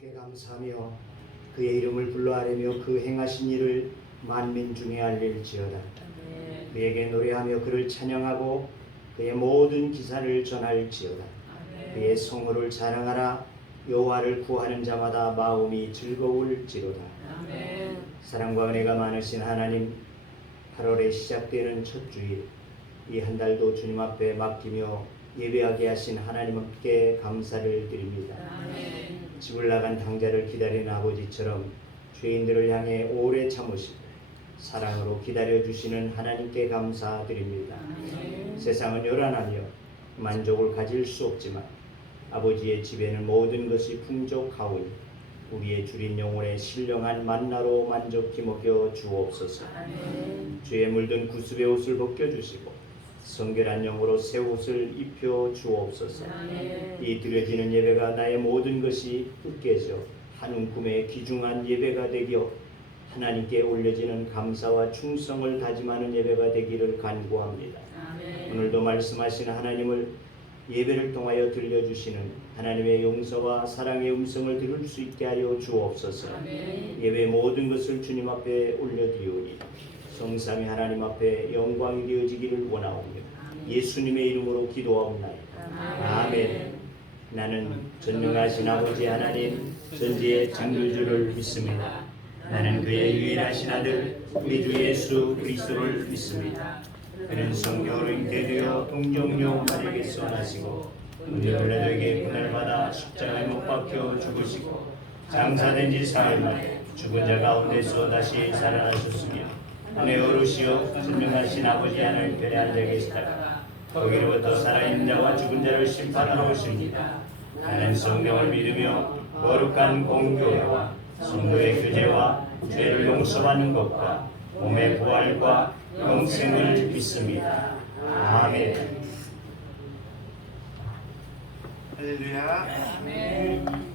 하나님께 감사하며 그의 이름을 불러 아뢰며 그 행하신 일을 만민 중에 알릴지어다. 그에게 노래하며 그를 찬양하고 그의 모든 기사를 전할지어다. 그의 성호를 자랑하라. 여호와를 구하는 자마다 마음이 즐거울지로다. 사랑과 은혜가 많으신 하나님, 8월에 시작되는 첫 주일, 이 한 달도 주님 앞에 맡기며 예배하게 하신 하나님께 감사를 드립니다. 집을 나간 당자를 기다리는 아버지처럼 죄인들을 향해 오래 참으시고 사랑으로 기다려주시는 하나님께 감사드립니다. 세상은 요란하며 만족을 가질 수 없지만 아버지의 집에는 모든 것이 풍족하오니 우리의 주린 영혼의 신령한 만나로 만족히 먹여 주옵소서. 죄에 물든 구습의 옷을 벗겨주시고 성결한 영으로 새 옷을 입혀 주옵소서. 이 드려지는 예배가 나의 모든 것이 으깨져 한 움큼의 귀중한 예배가 되겨 하나님께 올려지는 감사와 충성을 다짐하는 예배가 되기를 간구합니다. 오늘도 말씀하신 하나님을 예배를 통하여 들려주시는 하나님의 용서와 사랑의 음성을 들을 수 있게 하여 주옵소서. 예배의 모든 것을 주님 앞에 올려드리오니 성삼위 하나님 앞에 영광이 되어지기를 원하옵니다. 예수님의 이름으로 기도하옵나이다. 아멘. 나는 전능하신 아버지 하나님 전지의 창조주를 믿습니다. 나는 그의 유일하신 아들 우리 주 예수 그리스도를 믿습니다. 그는 성령으로 잉태되어 동정녀 마리아에게서 나시고 은혜로에게 고난받아 십자가에 못 박혀 죽으시고 장사된 지 사흘 만에 죽은 자 가운데서 다시 살아나셨으며 하늘에 오르시어 전능하신 아버지 하나님 편에 앉아 계시다가 거기로부터 살아있는 자와 죽은 자를 심판하러 오십니다. 나는 성령을 믿으며 거룩한 공교회와 성도의 교제와 죄를 용서받는 것과 몸의 부활과 영생을 믿습니다. 아멘. 할렐루야. 아멘.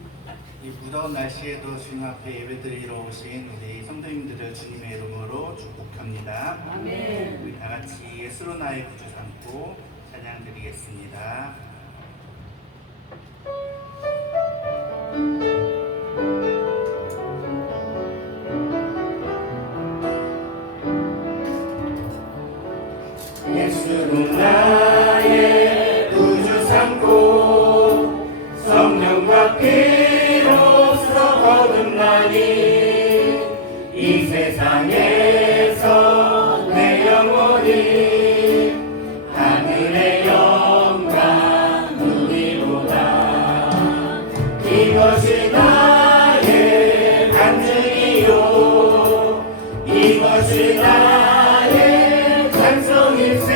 이 무더운 날씨에도 주님 앞에 예배드리러 오신 우리 성도님들을 주님의 이름으로 축복합니다. 아멘. 우리 다 같이 예수로 나의 구주 삼고 찬양드리겠습니다. 예수로 나의 구주 삼고 성령과 피로써 거듭나니 이 세상에서 내 영혼이 하늘의 영광 누리로다. 이것이 나의 간증이요 이것이 나의 찬송일세.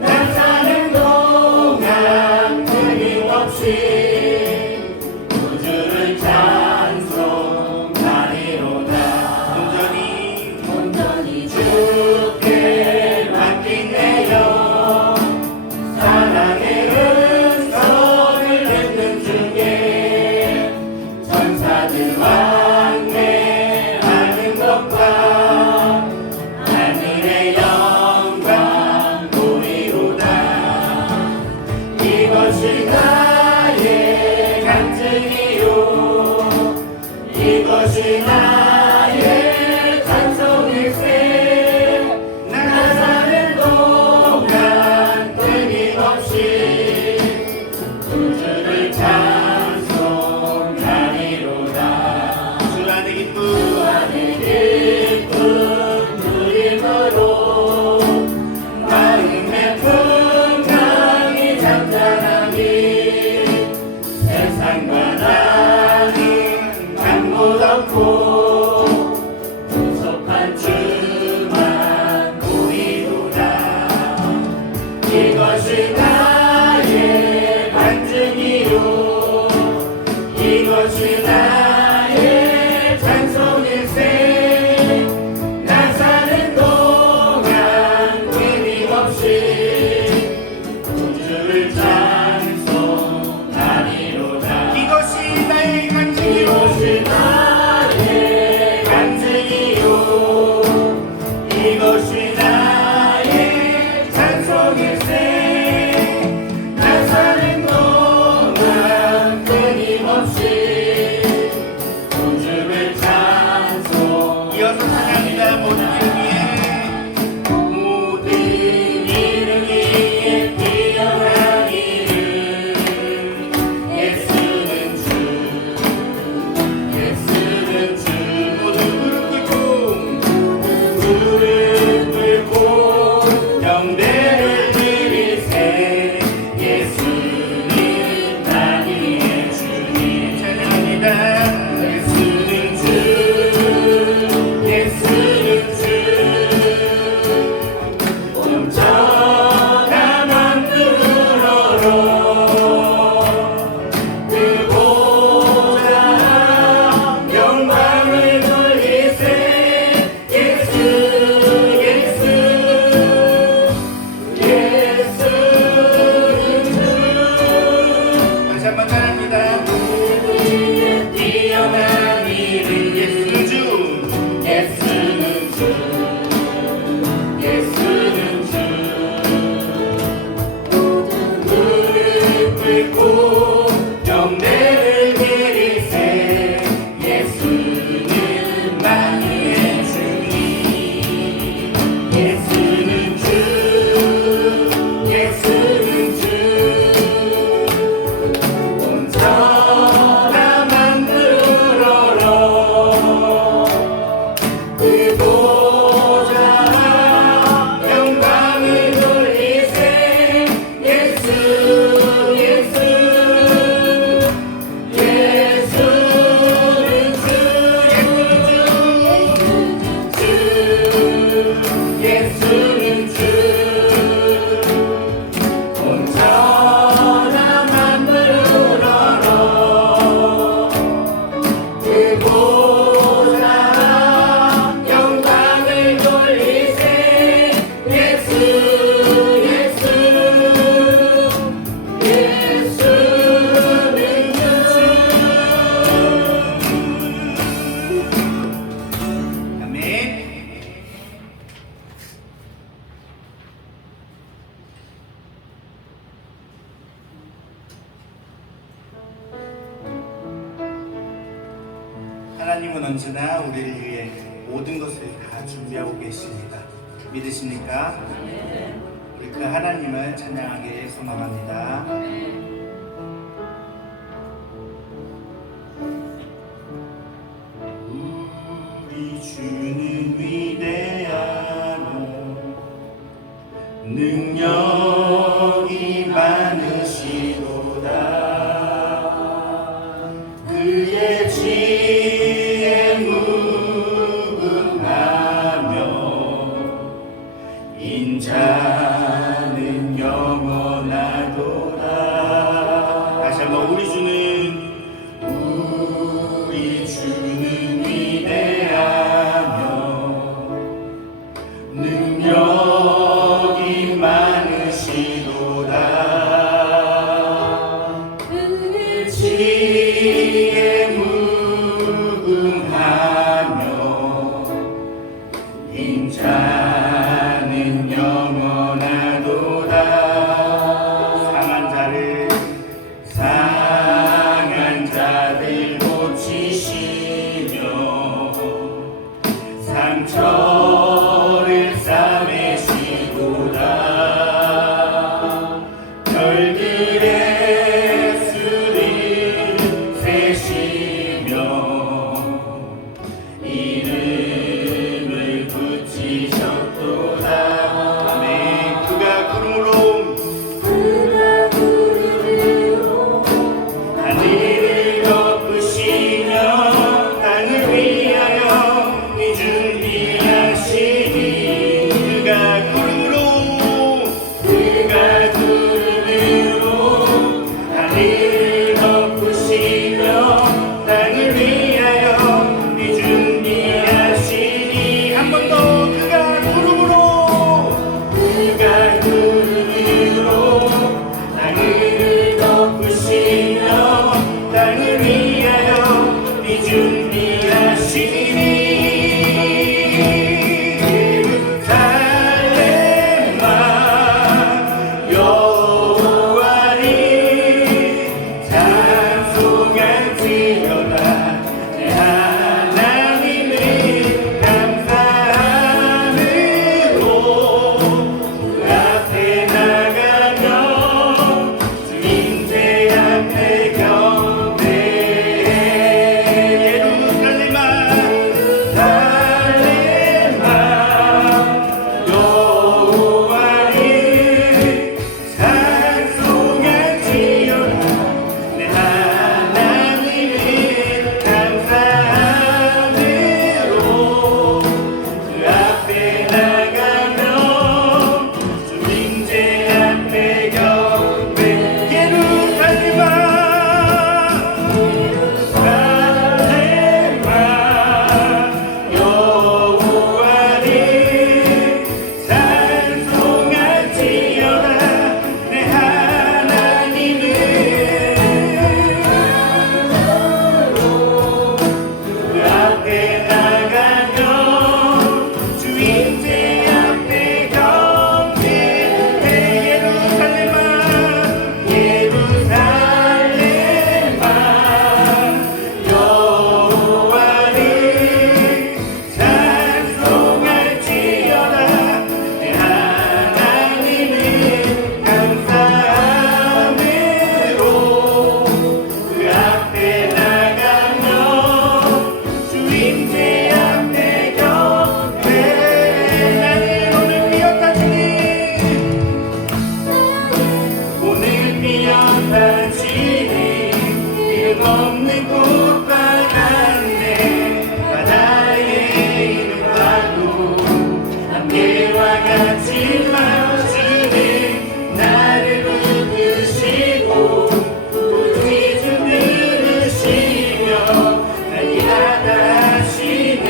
난 사는 동안 끊임없이 구주를 찬송하리로다. 온전히 주께 맡긴 내 영 사랑의 은선을 듣는 중에 천사들 왕래하는 것과 하늘의 영광 보리로다. 이것이 나의 간증이요 이것이 나의 찬송일세. 나 사는 동안 끊임없이 구주를 찬송하리로다. 주 안의 기쁨 누림으로 마음의 풍랑이 잠잠하니 세상과 나는 간 못 없고 하나님은 언제나 우리를 위해 모든 것을 다 준비하고 계십니다. 믿으십니까? 우리 그 하나님을 찬양하기를 소망합니다. 우리 주는 위대하며 능력이 많으시도다. 그의 지혜 무궁하며 인자는 영원하도다. 다시 한번 우리 주는 위대하며 능력이 많으시도다. 그의 지혜 무궁하며 인자는 영원하도다. 상한 자들 고치시며 상처를 싸매시도다. 별들의 수를 세시며 이름을 붙이셨도다. 아멘. 그가 구름으로 하늘을 덮으시며 땅을 위하여 준비하시니 그가 구름으로 하늘을 덮으시며 땅을 위하여 준비하시니 한 번 더 그가 구름으로 하늘을 덮으시며 땅을 위하여 준비하시니 예루살렘아 여호와를 찬송할지어다. 내 하나님을 감사함으로 그 앞에 나가며 주님의 앞에 경배해. 예루살렘아 여호와를 찬송할지어다. 내 하나님을 감사함으로 그 앞에 나가며 주님의 앞에 경배. 예루살렘아 여호와를 찬송할지어다. 내 하나님을 그 앞에 나가며 주인의 앞에 경배해. 예루살렘아 여호와를 찬송할지어다. 내 하나님을 감사함으로 그 앞에 나가며 주인의 앞에 경배해. 나를 오늘 비었다 주님, 오늘 비었다 주님. 이름 없는 꽃밭 같네. 바다의 이름과도 함께와 같이 마주는 나를 붙드시고 우리 주 들으시며 날개 하다 하시네.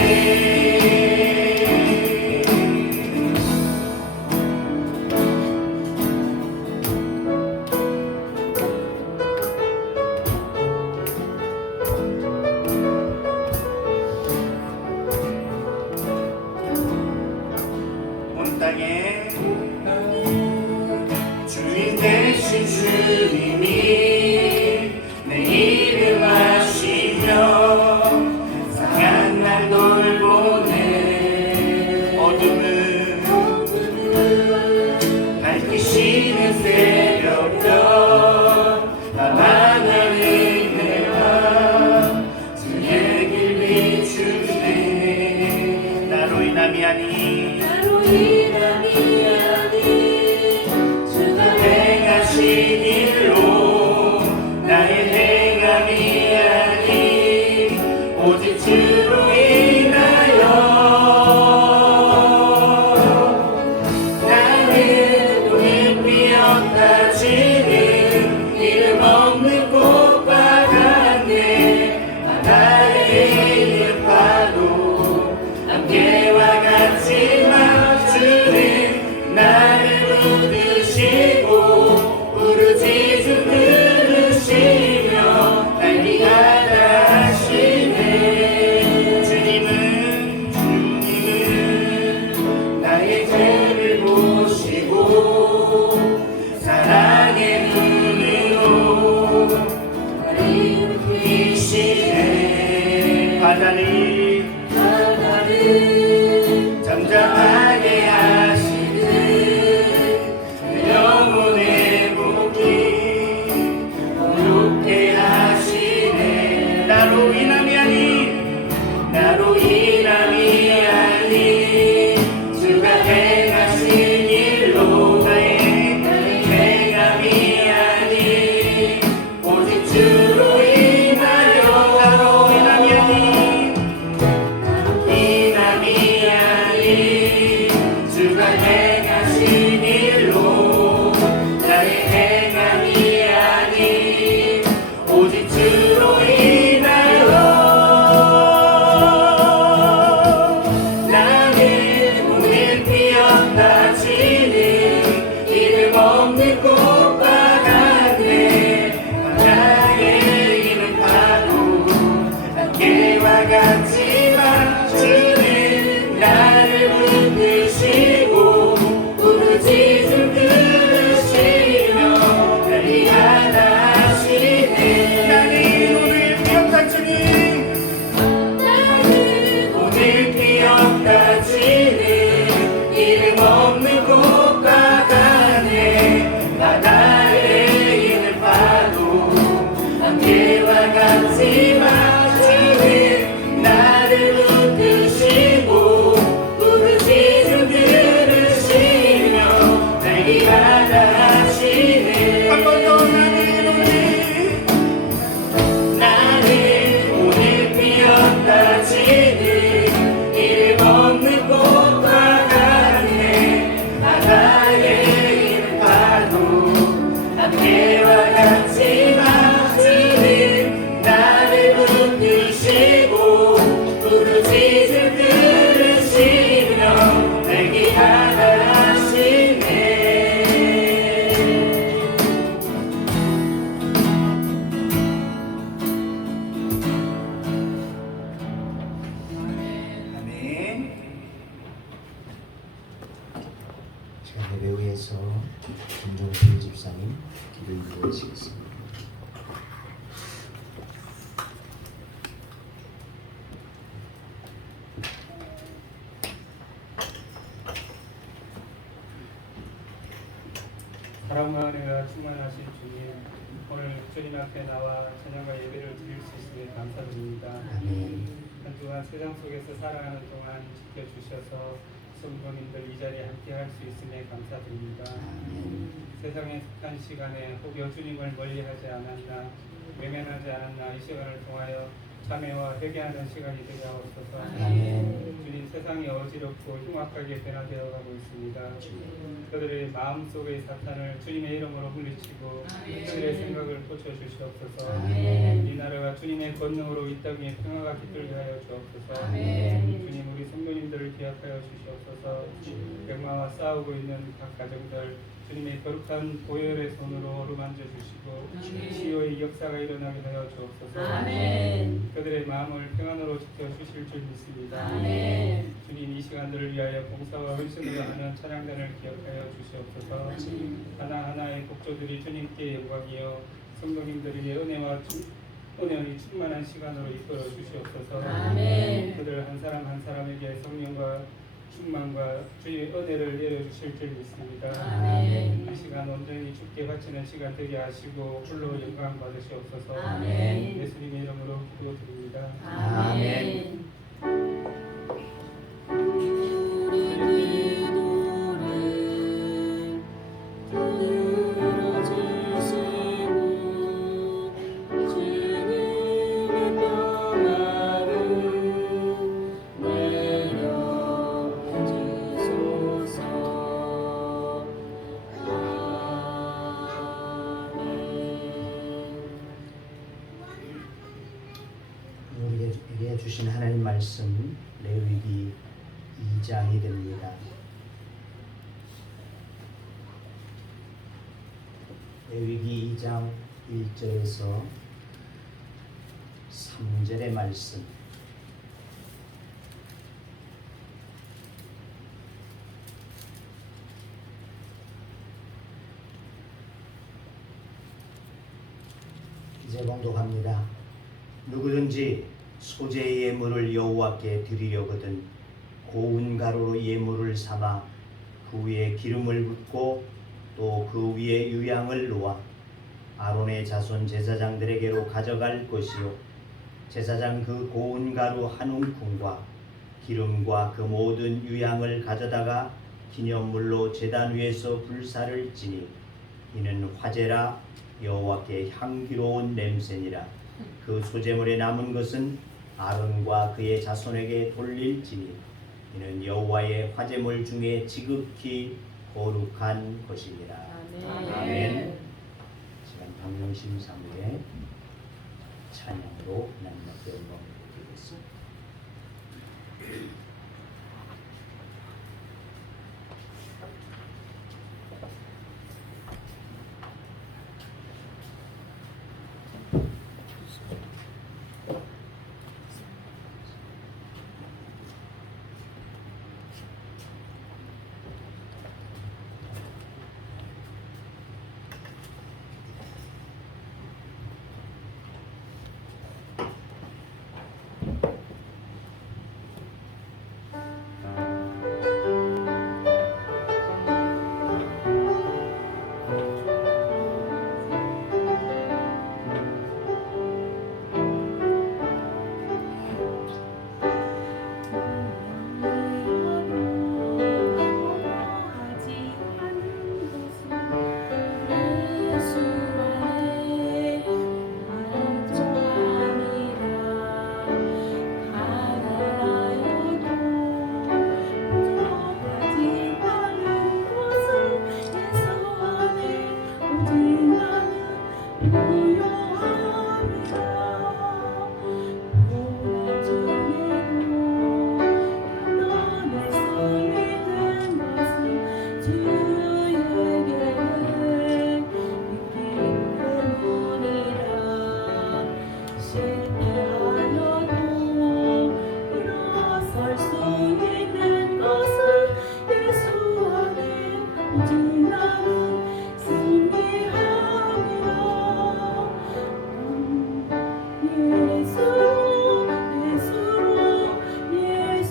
인함이 아닌 오직 주로 인하여 나는 오늘 피었다 지는 이름 없는 꽃과 같네. 바다의 이름 파도 함께와 같지만 주는 나를 붙드시고 부르짖음 들으시며 날 위하다 하시네. 주님은 나의 죄를 보시고 사랑의 눈으로 나를 보시네. 바다를 잠잠하게 하시는 내 영혼의 복이 부족해 하시네. 나로 인함이 아닌 주가 행하신 일로 나의 행함이 아닌 오직 주로 인하여 나로 인함이 아닌 주가 행하신 일로 나의 행함이 아닌 오직 주로 인하여 나는 오늘 피었다 지는 이름 없는 꽃과 같네. 나의 이름 파도 안개와 같지만 주는 나를 붙드시고 부르짖음 들으시며 날 위하다 하시네. 나는 오늘 피었다 주님 오늘 피었다 지는 이름 없는 꽃과 같네. 바다의 이름 파도 함께와 같지만 주는 나를 붙드시고 부르짖음 들으시며 날 위하다 하시네. 한 번 더 나는 오늘 피었다 지는 이름 없는 꽃과 같네. 바다의 이름 파도 함께와 같지만 주는 나를 붙드시고 부르짖음 들으시며 날 위하다 하시네. 아멘. 제가 예배 위해서 김종필 집사님 기도 인도하시겠습니다. 사랑과 은혜가 충만하신 주님, 오늘 주님 앞에 나와 찬양과 예배를 드릴 수 있음에 감사드립니다. 아멘. 한 주간 세상 속에서 살아가는 동안 지켜주셔서 성도님들 이 자리에 함께할 수 있음에 감사드립니다. 아멘. 세상의 습한 시간에 혹여 주님을 멀리하지 않았나, 외면하지 않았나, 이 시간을 통하여 참회와 회개하는 시간이 되게 하옵소서. 아멘. 주님, 세상이 어지럽고 흉악하게 변화되어 가고 있습니다. 그들의 마음속의 사탄을 주님의 이름으로 물리치고 그들의 생각을 고쳐주시옵소서. 아멘. 이 나라가 주님의 권능으로 이 땅에 평화가 깃들게 하여 주옵소서. 아멘. 주님, 우리 성도님들을 기억하여 주시옵소서. 병마와 싸우고 있는 각 가정들 주님의 거룩한 보혈의 손으로 어루만져 주시고 치유의 역사가 일어나게 하여 주옵소서. 아멘. 그들의 마음을 평안으로 지켜주실 줄 믿습니다. 아멘. 주님, 이 시간들을 위하여 봉사와 헌신을 하는 찬양단을 기억하여 주시옵소서. 하나하나의 복조들이 주님께 영광이요 성도님들에게 은혜와 은혜의 충만한 시간으로 이끌어 주시옵소서. 아멘. 그들 한 사람 한 사람에게 성령과 충만과 주의 은혜를 내려주실 줄 믿습니다. 아멘. 이 시간 온전히 주께 바치는 시간 되게 하시고 홀로 영광 받으시옵소서. 아멘. 예수님의 이름으로 기도드립니다. 아멘. 들어주시고 주님 우리에게 주신 하나님 말씀 레위기 2장이 됩니다. 레위기 2장 1절에서 3절의 말씀. 이제 봉독합니다. 누구든지 소재의 예물을 여호와께 드리려거든 고운 가루로 예물을 삼아 그 위에 기름을 붓고 또 그 위에 유향을 놓아 아론의 자손 제사장들에게로 가져갈 것이요 제사장 그 고운 가루 한 움큼과 기름과 그 모든 유향을 가져다가 기념물로 제단 위에서 불사를 지니 이는 화제라 여호와께 향기로운 냄새니라. 그 소제물에 남은 것은 아론과 그의 자손에게 돌릴지니 이는 여호와의 화제물 중에 지극히 거룩한 것이니라. 아멘. 시간 방명심 사무의 찬양으로 하나님 앞에 영광을 드리겠습니다.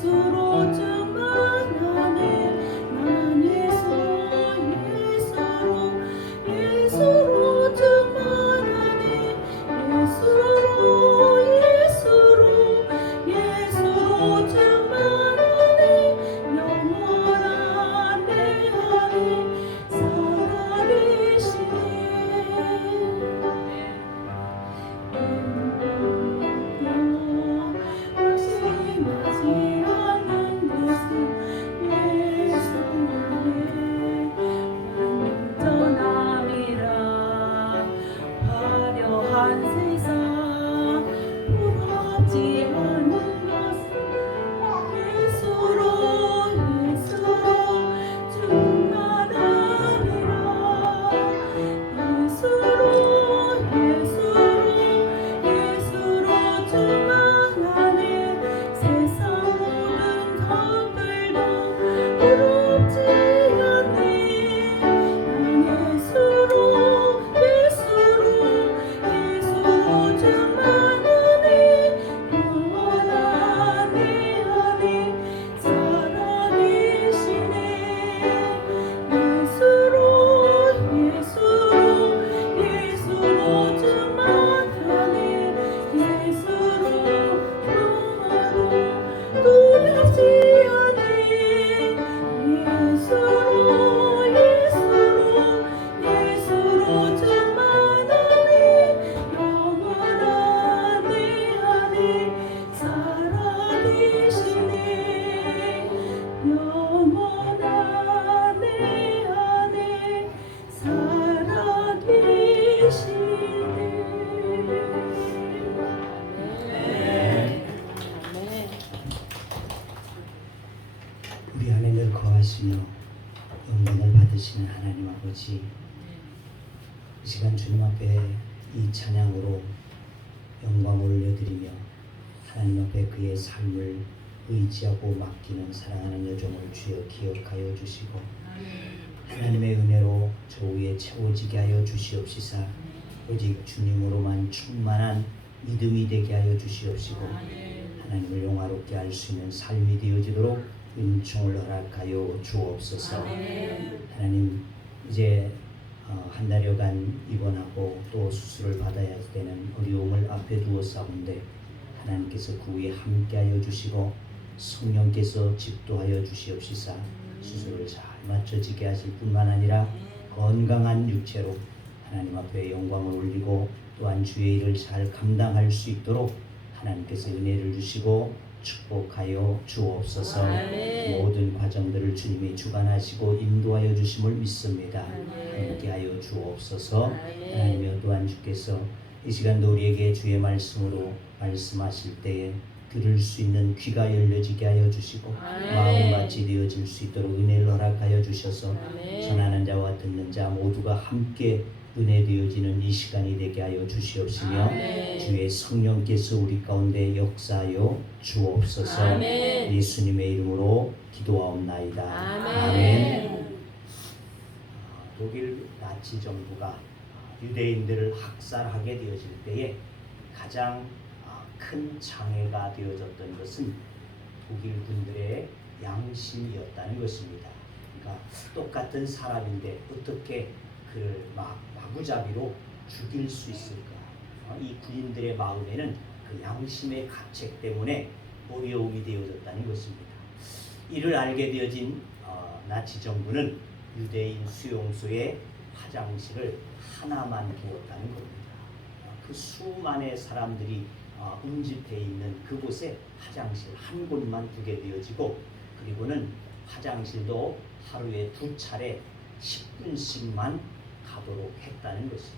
예수로 아버지, 이 시간 주님 앞에 이 찬양으로 영광을 올려드리며 하나님 앞에 그의 삶을 의지하고 맡기는 사랑하는 여종을 주여 기억하여 주시고 하나님의 은혜로 저 위에 채워지게 하여 주시옵시사 오직 주님으로만 충만한 믿음이 되게 하여 주시옵시고 하나님을 영화롭게 할 수 있는 삶이 되어지도록 은총을 허락하여 주옵소서. 하나님 이제 한 달여간 입원하고 또 수술을 받아야 되는 어려움을 앞에 두었사온데 하나님께서 그 위에 함께하여 주시고 성령께서 집도하여 주시옵시사 수술을 잘 맞춰지게 하실 뿐만 아니라 건강한 육체로 하나님 앞에 영광을 올리고 또한 주의 일을 잘 감당할 수 있도록 하나님께서 은혜를 주시고 축복하여 주옵소서. 모든 과정들을 주님이 주관하시고 인도하여 주심을 믿습니다. 함께하여 주옵소서. 하나님이여 또한 주께서 이 시간도 우리에게 주의 말씀으로 말씀하실 때에 들을 수 있는 귀가 열려지게 하여 주시고 마음같이 되어질 수 있도록 은혜를 허락하여 주셔서 전하는 자와 듣는 자 모두가 함께 은혜 되어지는 이 시간이 되게 하여 주시옵시며 주의 성령께서 우리 가운데 역사하여 주옵소서. 예수님의 이름으로 기도하옵나이다. 아멘. 독일 나치 정부가 유대인들을 학살하게 되어질 때에 가장 큰 장애가 되어졌던 것은 독일 군들의 양심이었다는 것입니다. 그러니까 똑같은 사람인데 어떻게 그를 마구잡이로 죽일 수 있을까? 이 군인들의 마음에는 그 양심의 가책 때문에 어려움이 되어졌다는 것입니다. 이를 알게 되어진 나치 정부는 유대인 수용소에 화장실을 하나만 두었다는 겁니다. 그 수많은 사람들이 응집해 있는 그곳에 화장실 한 곳만 두게 되어지고 그리고는 화장실도 하루에 2차례 10분씩만 가도록 했다는 것이죠.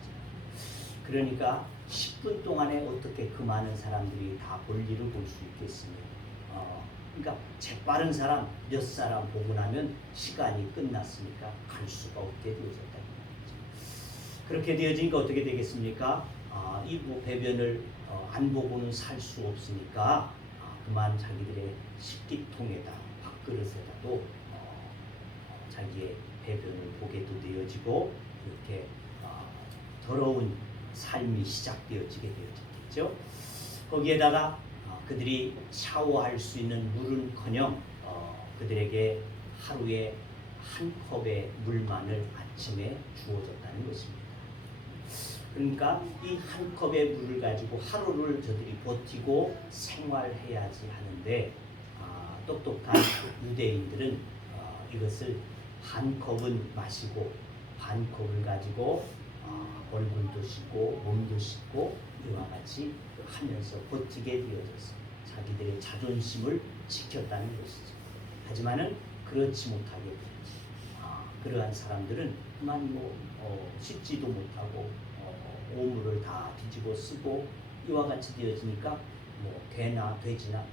그러니까 10분 동안에 어떻게 그 많은 사람들이 다 볼일을 볼 수 있겠습니까? 그러니까 재빠른 사람 몇 사람 보고 나면 시간이 끝났으니까 갈 수가 없게 되어졌다는 거죠. 그렇게 되어지니까 어떻게 되겠습니까? 이 배변을 안 보고는 살 수 없으니까 그만 자기들의 식기통에다 밥그릇에다도 자기의 배변을 보게도 되어지고 이렇게 더러운 삶이 시작되어지게 되어졌겠죠. 거기에다가 그들이 샤워할 수 있는 물은커녕 그들에게 하루에 한 컵의 물만을 아침에 주어졌다는 것입니다. 그러니까 이 한 컵의 물을 가지고 하루를 저들이 버티고 생활해야지 하는데 똑똑한 유대인들은 이것을 반 컵은 마시고 반 컵을 가지고 얼굴도 씻고 몸도 씻고 이와 같이 하면서 버티게 되어졌어요. 자기들의 자존심을 지켰다는 것이죠. 하지만은 그렇지 못하게 되었지. 그러한 사람들은 그만 씻지도 못하고 오물을 다 뒤집어 쓰고 이와 같이 되어지니까 개나 돼지나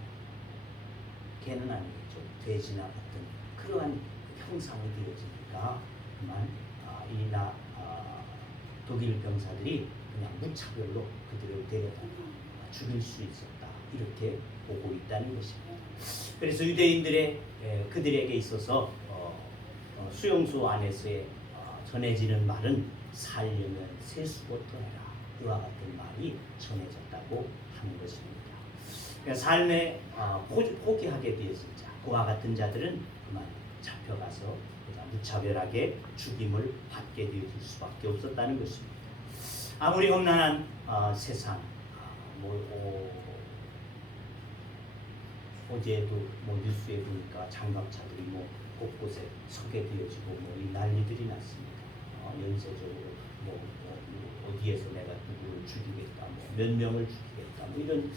개는 아니겠죠. 돼지나 같은 그러한 형상이 되어지니까 그만 독일 병사들이 그냥 무차별로 그들을 데려다 죽일 수 있었다 이렇게 보고 있다는 것입니다. 그래서 유대인들의 그들에게 있어서 수용소 안에서의 전해지는 말은 살려면 세수부터 해라 이와 같은 말이 전해졌다고 하는 것입니다. 그러니까 삶에 포기하게 되어진 자 그와 같은 자들은 그만 잡혀가서 무차별하게 죽임을 받게 되어질 수밖에 없었다는 것입니다. 아무리 험난한 세상, 어제도 뉴스에 보니까 장갑차들이 곳곳에 서게 되어지고 이 난리들이 났습니다. 연쇄적으로 어디에서 내가 누구를 죽이겠다, 몇 명을 죽이겠다, 이런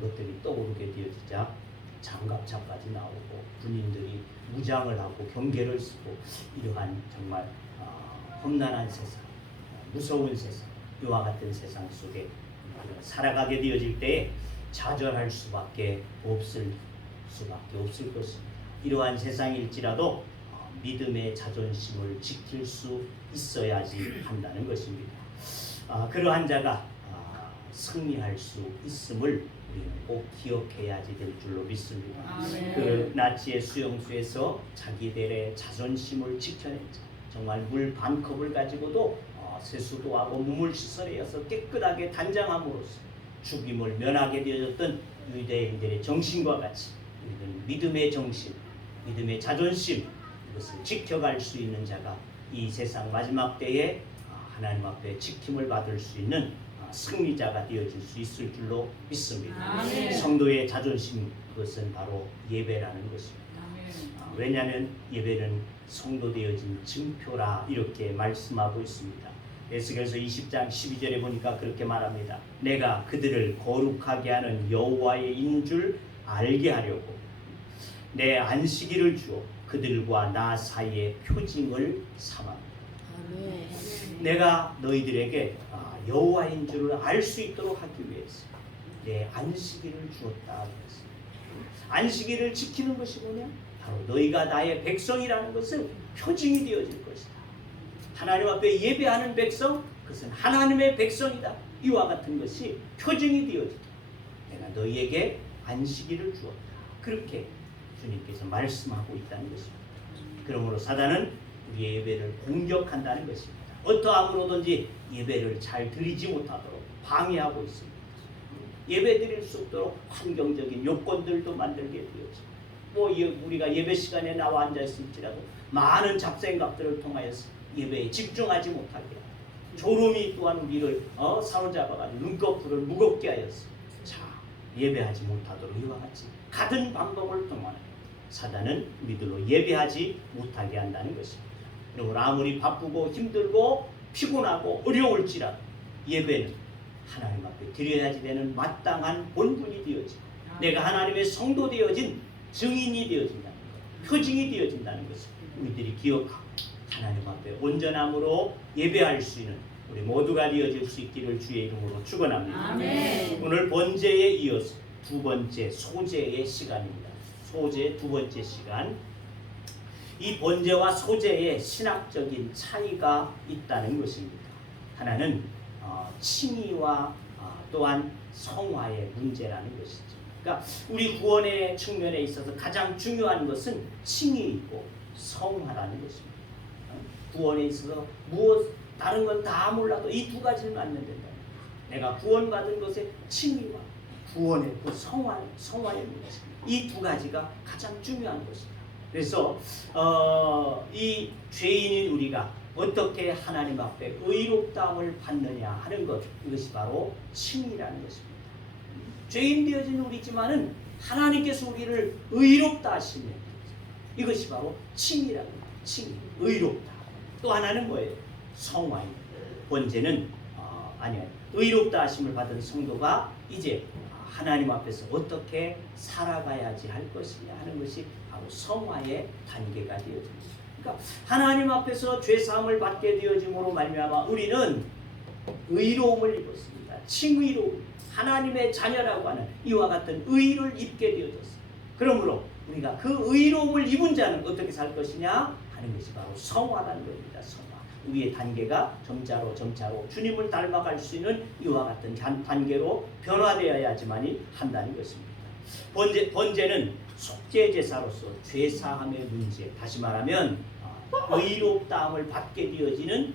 것들이 떠오르게 되어지자 장갑차까지 나오고 군인들이 무장을 하고 경계를 쓰고 이러한 정말 험난한 세상, 무서운 세상, 이와 같은 세상 속에 살아가게 되어질 때에 좌절할 수밖에 없을 것입니다. 이러한 세상일지라도 믿음의 자존심을 지킬 수 있어야지 한다는 것입니다. 그러한 자가 승리할 수 있음을 우리는 꼭 기억해야지 될 줄로 믿습니다. 그 나치의 수용소에서 자기들의 자존심을 지켜냈죠. 정말 물 반 컵을 가지고도 세수도 하고 몸을 씻어내어서 깨끗하게 단장함으로써 죽임을 면하게 되어졌던 유대인들의 정신과 같이 우리는 믿음의 정신, 믿음의 자존심, 이것을 지켜갈 수 있는 자가 이 세상 마지막 때에 하나님 앞에 지킴을 받을 수 있는 승리자가 되어질 수 있을 줄로 믿습니다. 성도의 자존심, 그것은 바로 예배라는 것입니다. 왜냐하면 예배는 성도 되어진 증표라 이렇게 말씀하고 있습니다. 에스겔서 20장 12절에 보니까 그렇게 말합니다. 내가 그들을 거룩하게 하는 여호와의 인 줄 알게 하려고 내 안식일을 주어 그들과 나 사이의 표징을 삼았다. 내가 너희들에게 여호와인 줄을 알 수 있도록 하기 위해서 내 안식일을 주었다. 안식일을 지키는 것이 뭐냐? 바로 너희가 나의 백성이라는 것은 표징이 되어질 것이다. 하나님 앞에 예배하는 백성, 그것은 하나님의 백성이다. 이와 같은 것이 표징이 되어지다. 내가 너희에게 안식일을 주었다. 그렇게 주님께서 말씀하고 있다는 것입니다. 그러므로 사단은 우리의 예배를 공격한다는 것입니다. 어떠함으로든지 예배를 잘 드리지 못하도록 방해하고 있습니다. 예배 드릴 수 없도록 환경적인 요건들도 만들게 되어집니다. 우리가 예배 시간에 나와 앉아 있을지라도 많은 잡생각들을 통하여서 예배에 집중하지 못하게 하고, 졸음이 또한 우리를 사로잡아가지고 눈꺼풀을 무겁게 하였어. 예배하지 못하도록 이와 같이 같은 방법을 통하여 사단은 우리들로 예배하지 못하게 한다는 것입니다. 그러므로 아무리 바쁘고 힘들고 피곤하고 어려울지라도 예배는 하나님 앞에 드려야지 되는 마땅한 본분이 되어지고 내가 하나님의 성도 되어진 증인이 되어진다는 것, 표징이 되어진다는 것을 우리들이 기억하고 하나님 앞에 온전함으로 예배할 수 있는 우리 모두가 되어질 수 있기를 주의 이름으로 축원합니다. 아멘. 오늘 번제에 이어서 두 번째 소제의 시간입니다. 소제 두 번째 시간. 이 번제와 소제의 신학적인 차이가 있다는 것입니다. 하나는 칭의와 또한 성화의 문제라는 것이죠. 그러니까 우리 구원의 측면에 있어서 가장 중요한 것은 칭의이고 성화라는 것입니다. 구원에 있어서 다른 건 다 몰라도 이 두 가지를 알면 된다. 내가 구원받은 것의 칭의와 구원의 그 성화의 문제, 이 두 가지가 가장 중요한 것입니다. 그래서 이 죄인인 우리가 어떻게 하나님 앞에 의롭다함을 받느냐 하는 것, 이것이 바로 칭의라는 것입니다. 죄인 되어진 우리지만은 하나님께서 우리를 의롭다 하시면 이것이 바로 칭의라는 거예요. 칭의, 의롭다. 또 하나는 뭐예요? 성화입니다. 번제는 의롭다 하심을 받은 성도가 이제 하나님 앞에서 어떻게 살아가야지 할 것이냐 하는 것이 바로 성화의 단계가 되어집니다. 그러니까 하나님 앞에서 죄 사함을 받게 되어짐으로 말미암아 우리는 의로움을 입었습니다. 칭의로움, 하나님의 자녀라고 하는 이와 같은 의를 입게 되어졌습니다. 그러므로 우리가 그 의로움을 입은 자는 어떻게 살 것이냐 하는 것이 바로 성화라는 겁니다. 성화. 우리의 단계가 점차로 주님을 닮아갈 수 있는 이와 같은 단계로 변화되어야지만이 한다는 것입니다. 번제는 속죄 제사로서 죄 사함의 문제, 다시 말하면 의롭다함을 받게 되어지는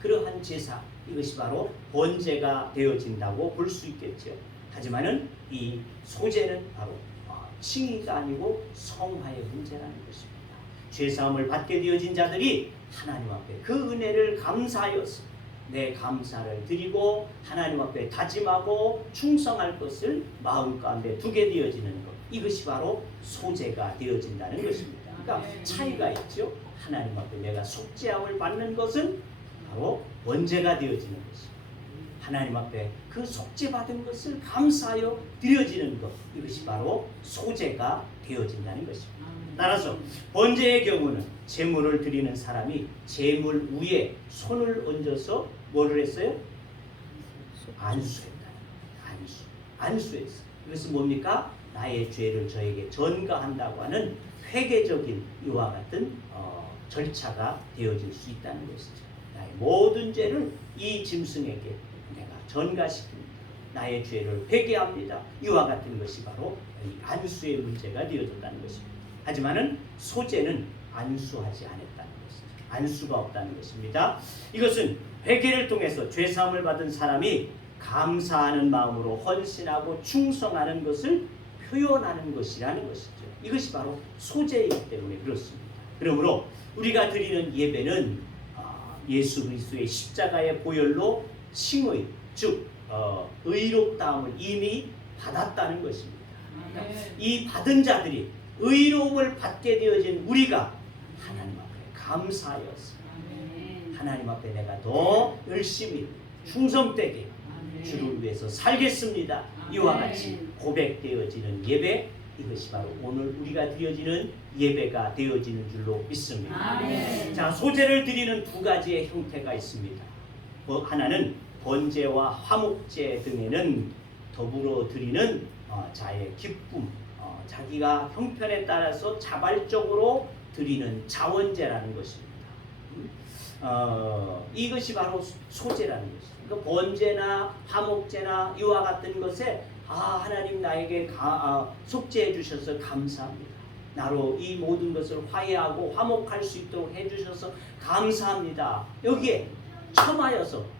그러한 제사, 이것이 바로 번제가 되어진다고 볼 수 있겠죠. 하지만은 이 소제는 바로 칭의가 아니고 성화의 문제라는 것입니다. 죄 사함을 받게 되어진 자들이 하나님 앞에 그 은혜를 감사하여서 내 감사를 드리고 하나님 앞에 다짐하고 충성할 것을 마음 가운데 두게 되어지는 것, 이것이 바로 소제가 되어진다는 것입니다. 그러니까 차이가 있죠. 하나님 앞에 내가 속죄함을 받는 것은 바로 번제가 되어지는 것입니다. 하나님 앞에 그 속죄받은 것을 감사하여 드려지는 것, 이것이 바로 소제가 되어진다는 것입니다. 따라서 번제의 경우는 제물을 드리는 사람이 제물 위에 손을 얹어서 뭐를 했어요? 안수했다. 안수했어. 이것은 뭡니까? 나의 죄를 저에게 전가한다고 하는 회개적인 이와 같은 절차가 되어질 수 있다는 것이죠. 나의 모든 죄를 이 짐승에게 내가 전가시킵니다. 나의 죄를 회개합니다. 이와 같은 것이 바로 이 안수의 문제가 되어졌다는 것입니다. 하지만은 소제는 안수하지 않았다는 것이죠. 안수가 없다는 것입니다. 이것은 회개를 통해서 죄사함을 받은 사람이 감사하는 마음으로 헌신하고 충성하는 것을 표현하는 것이라는 것이죠. 이것이 바로 소제이기 때문에 그렇습니다. 그러므로 우리가 드리는 예배는 예수 그리스도의 십자가의 보혈로 칭의, 즉 의롭다함을 이미 받았다는 것입니다. 이 받은 자들이 의로움을 받게 되어진 우리가 하나님 앞에 감사하여서 하나님 앞에 내가 더 열심히 충성되게 주를 위해서 살겠습니다. 이와 같이 고백되어지는 예배, 이것이 바로 오늘 우리가 드려지는 예배가 되어지는 줄로 믿습니다. 자, 소제를 드리는 두 가지의 형태가 있습니다. 하나는 번제와 화목제 등에는 더불어 드리는 자의 기쁨, 자기가 형편에 따라서 자발적으로 드리는 자원제라는 것입니다. 이것이 바로 소제라는 것입니다. 그러니까 번제나 화목제나 이와 같은 것에 하나님 나에게 속죄해 주셔서 감사합니다. 나로 이 모든 것을 화해하고 화목할 수 있도록 해주셔서 감사합니다. 여기에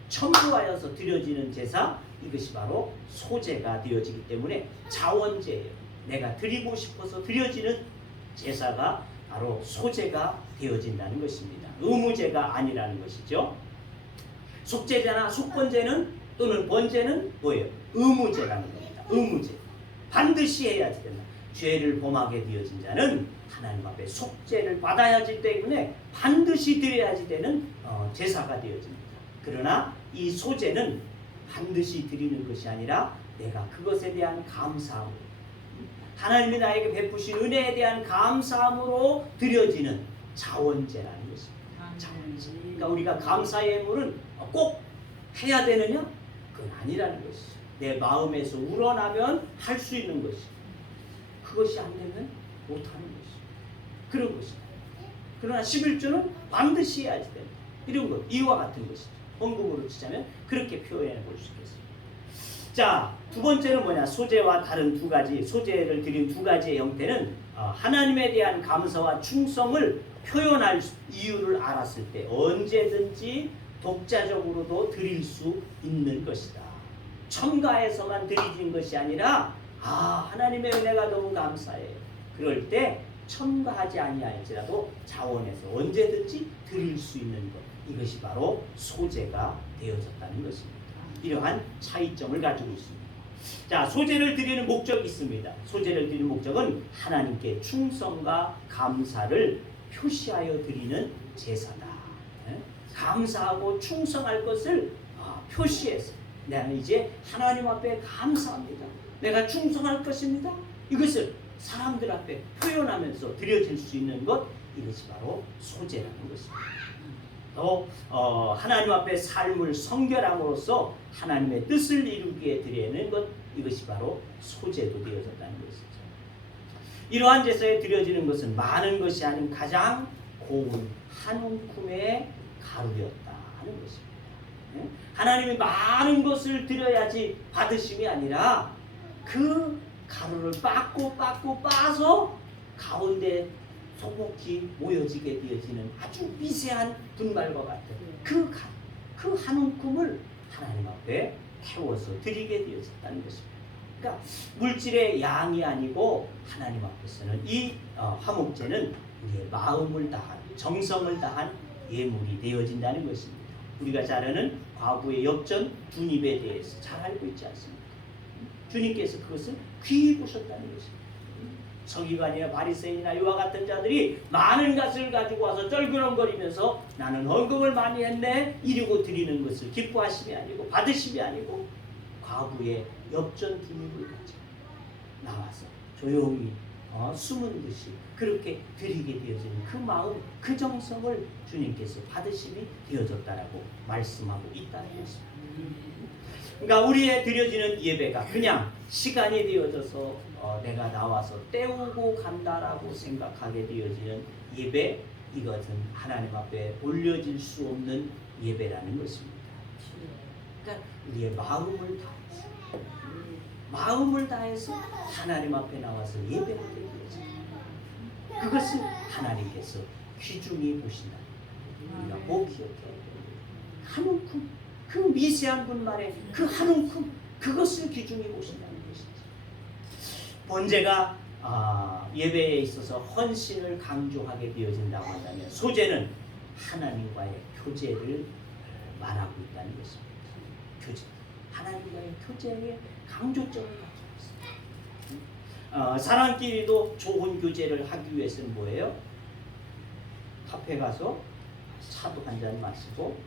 첨부하여서 드려지는 제사, 이것이 바로 소제가 되어지기 때문에 자원제예요. 내가 드리고 싶어서 드려지는 제사가 바로 소제가 되어진다는 것입니다. 의무제가 아니라는 것이죠. 속죄제나 속번제는 또는 번제는 뭐예요? 의무제라는 겁니다. 의무제. 반드시 해야지 된다. 죄를 범하게 되어진 자는 하나님 앞에 속죄를 받아야 하기 때문에 반드시 드려야지 되는 제사가 되어집니다. 그러나 이 소제는 반드시 드리는 것이 아니라 내가 그것에 대한 감사함으로, 하나님이 나에게 베푸신 은혜에 대한 감사함으로 드려지는 자원제라는 것입니다. 자원제. 그러니까 우리가 감사의 예물은 꼭 해야 되느냐? 그건 아니라는 것이죠. 내 마음에서 우러나면 할 수 있는 것이죠. 그것이 안 되면 못하는 것이죠. 그런 것입니다. 그러나 11조는 반드시 해야지 됩니다. 이런 것, 이와 같은 것이죠. 헌금으로 치자면 그렇게 표현해 볼 수 있겠습니다. 자, 두 번째는 뭐냐? 소제와 다른 두 가지, 소제를 드린 두 가지의 형태는 하나님에 대한 감사와 충성을 표현할 이유를 알았을 때 언제든지 독자적으로도 드릴 수 있는 것이다. 첨가해서만 드리는 것이 아니라 하나님의 은혜가 너무 감사해. 그럴 때 첨가하지 아니할지라도 자원해서 언제든지 드릴 수 있는 것, 이것이 바로 소제가 되어졌다는 것입니다. 이러한 차이점을 가지고 있습니다. 자, 소제를 드리는 목적이 있습니다. 소제를 드리는 목적은 하나님께 충성과 감사를 표시하여 드리는 제사다. 감사하고 충성할 것을 표시해서 내가 이제 하나님 앞에 감사합니다. 내가 충성할 것입니다. 이것을 사람들 앞에 표현하면서 드려질 수 있는 것, 이것이 바로 소제라는 것입니다. 또 하나님 앞에 삶을 성결함으로써 하나님의 뜻을 이루기에 드리는 것, 이것이 바로 소제도 되어졌다는 것이죠. 이러한 제사에 드려지는 것은 많은 것이 아닌 가장 고운 한 움큼의 가루였다 하는 것입니다. 하나님이 많은 것을 드려야지 받으심이 아니라 그 가루를 빻고 가운데 소복히 모여지게 되어지는 아주 미세한 분말과 같은 그 한 움큼을 하나님 앞에 태워서 드리게 되어졌다는 것입니다. 그러니까 물질의 양이 아니고 하나님 앞에서는 이 화목제는 우리의 마음을 다한, 정성을 다한 예물이 되어진다는 것입니다. 우리가 잘 아는 과부의 역전 분입에 대해서 잘 알고 있지 않습니까? 주님께서 그것을 귀히 보셨다는 것입니다. 서기관이나 바리새인이나 이와 같은 자들이 많은 것을 가지고 와서 쩔그렁거리면서 나는 헌금을 많이 했네 이러고 드리는 것을 기뻐하심이 아니고 받으심이 아니고 과부의 역전 분입을 가지고 나와서 조용히 숨은 듯이 그렇게 드리게 되어지는 그 마음, 그 정성을 주님께서 받으심이 되어졌다라고 말씀하고 있다는 것입니다. 그러니까 우리의 드려지는 예배가 그냥 시간이 되어져서 내가 나와서 때우고 간다라고 생각하게 되어지는 예배, 이것은 하나님 앞에 올려질 수 없는 예배라는 것입니다. 그러니까 우리의 마음을 다해서 하나님 앞에 나와서 예배하게 되어집니다. 그것을 하나님께서 귀중히 보신다. 우리가 꼭 기억해야 돼요. 한 움큼, 그 미세한 분만의 그 한 움큼, 그것을 귀중히 보신다는 것이죠. 번제가 예배에 있어서 헌신을 강조하게 되어진다고 한다면 소제는 하나님과의 교제를 말하고 있다는 것입니다. 교제, 하나님과의 교제에 강조점을 가지고 있습니다. 사람끼리도 좋은 교제를 하기 위해서는 뭐예요? 카페 가서 차도 한잔 마시고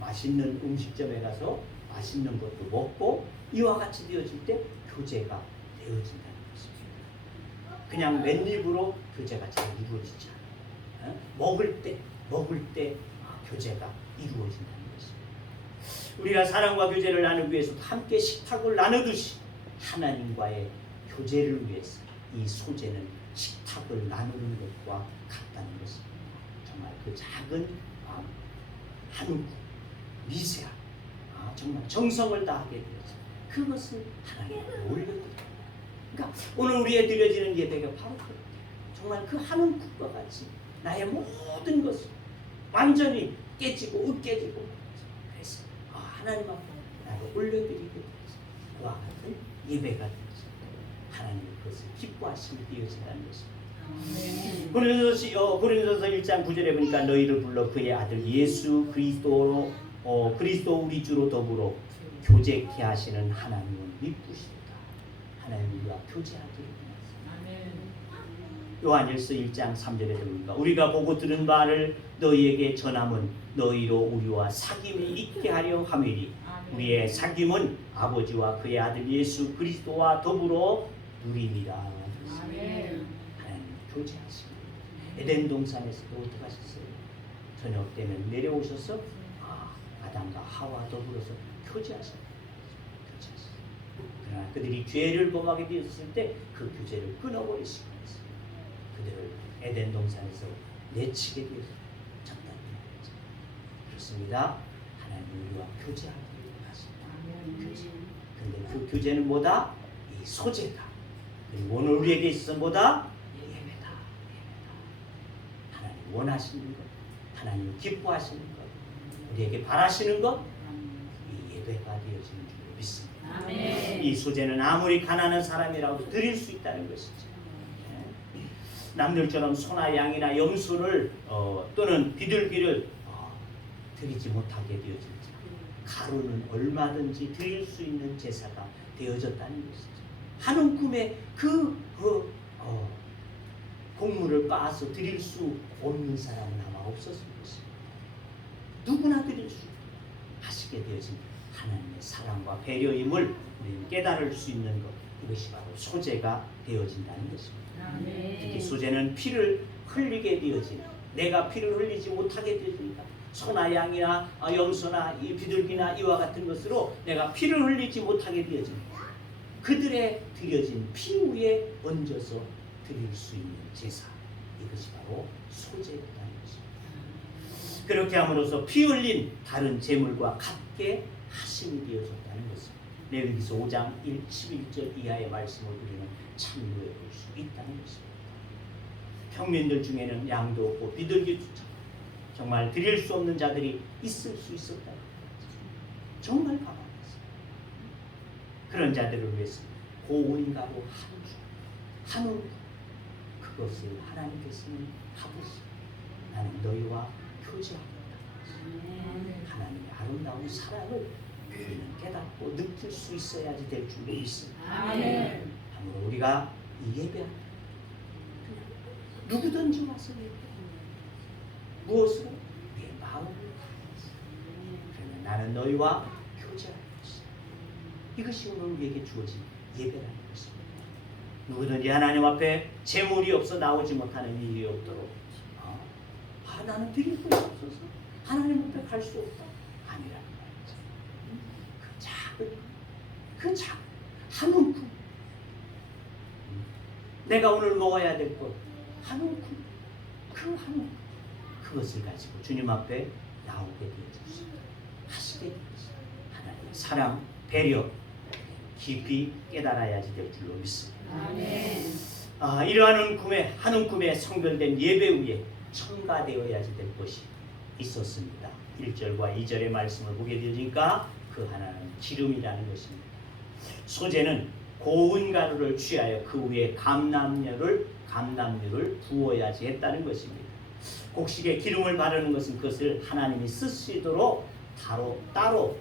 맛있는 음식점에 가서 맛있는 것도 먹고 이와 같이 되어질 때 교제가 되어진다는 것입니다. 그냥 맨입으로 교제가 잘 이루어지지 않아요. 먹을 때 교제가 이루어진다는 것입니다. 우리가 사랑과 교제를 나누기 위해서 함께 식탁을 나누듯이 하나님과의 교제를 위해서 이 소제는 식탁을 나누는 것과 같다는 것입니다. 정말 그 작은 한 움큼 미세한 정말 정성을 다하게 되어서 그것을 하나님께 올려드립니다. 그러니까 오늘 우리에 드려지는 예배가 바로 정말 그 한 움큼과 같이 나의 모든 것을 완전히 깨지고 으깨지고 그래서 하나님 앞에 나를 올려드리게 되어서 그와 같은 예배가 되어서 하나님이 그것을 기뻐하시게 되어진다는 것입니다. 고린도서 1장 9절에 보니까 너희를 불러 그의 아들 예수 그리스도 우리 주로 더불어 교제케 하시는 하나님은 미쁘시도다. 하나님과 교제하기를 원하십니다. 요한일서 1장 3절에 보니까 우리가 보고 들은 바를 너희에게 전함은 너희로 우리와 사귐이 있게 하려 함이니 우리의 사귐은 아버지와 그의 아들 예수 그리스도와 더불어 누리니라. 하나님 교제하십니다. 에덴 동산에서도 어떻게 하셨어요? 저녁 때면 내려오셔서 아담과 하와 더불어서 교제하셨어요. 그러나 그들이 죄를 범하게 되었을 때 그 교제를 끊어버리시고 그들을 에덴 동산에서 내치게 되었습니다. 그렇습니다. 하나님 우리와 교제하기를 원하십니다. 교제. 근데 그 교제는 뭐다? 이 소제다. 그리고 오늘 우리에게 있어서 뭐다? 예배다. 하나님 원하시는 것, 하나님 기뻐하시는 것, 우리에게 바라시는 것, 이 예배가 되어지는 줄 믿습니다. 이 소제는 아무리 가난한 사람이라도 드릴 수 있다는 것이죠. 남들처럼 소나 양이나 염소를 또는 비둘기를 드리지 못하게 되어졌죠. 가루는 얼마든지 드릴 수 있는 제사가 되어졌다는 것이죠. 한 움큼의 그 곡물을 빻아서 드릴 수 없는 사람은 아마 없었을 것입니다. 누구나 드릴 수 하시게 되어진 하나님의 사랑과 배려임을 우리는 깨달을 수 있는 것, 이것이 바로 소제가 되어진다는 것입니다. 특히 소제는 피를 흘리게 되어진, 내가 피를 흘리지 못하게 되어지니까 소나 양이나 염소나 이 비둘기나 이와 같은 것으로 내가 피를 흘리지 못하게 되어집니다. 그들의 드려진 피 위에 얹어서 드릴 수 있는 제사, 이것이 바로 소제였다는 것입니다. 그렇게 함으로써 피 흘린 다른 제물과 같게 하심이 되어졌다는 것입니다. 레위기서 5장 11절 이하의 말씀을 우리는 참고해 볼 수 있다는 것입니다. 평민들 중에는 양도 없고 비둘기조차 정말 드릴 수 없는 자들이 있을 수 있었다는 거죠. 정말 가난했어요. 그런 자들을 위해서 고운 가루 한 올, 그것을 하나님께서는 하듯이 나는 너희와 교제하겠다. 하나님의 아름다운 사랑을 우리는 깨닫고 느낄 수 있어야지 될 줄 믿습니다. 아무로 우리가 이 예배합니다. 누구든지 와서 예배합니다. 무엇으로? 우리의 마음을 다해서. 그러면 나는 너희와 교제할 것이다. 이것이 오늘 우리에게 주어진 예배라는 것입니다. 누구든지 하나님 앞에 재물이 없어 나오지 못하는 일이 없도록 나는 드릴 것이 없어서 하나님 앞에 갈 수 없다. 아니라는 말이죠. 그 작은 한 움큼, 내가 오늘 먹어야 될 것 한 움큼, 그 한 움큼, 그것을 가지고 주님 앞에 나오게 되어졌습니다. 하시게 되었습니다. 하나님의 사랑, 배려 깊이 깨달아야지 될 줄로 믿습니다. 이러한 한 움큼에 성별된 예배 위에 첨가되어야지 될 것이 있었습니다. 1절과 2절의 말씀을 보게 되니까 그 하나는 기름이라는 것입니다. 소재는 고운 가루를 취하여 그 위에 감람유를 부어야지 했다는 것입니다. 곡식에 기름을 바르는 것은 그것을 하나님이 쓰시도록 따로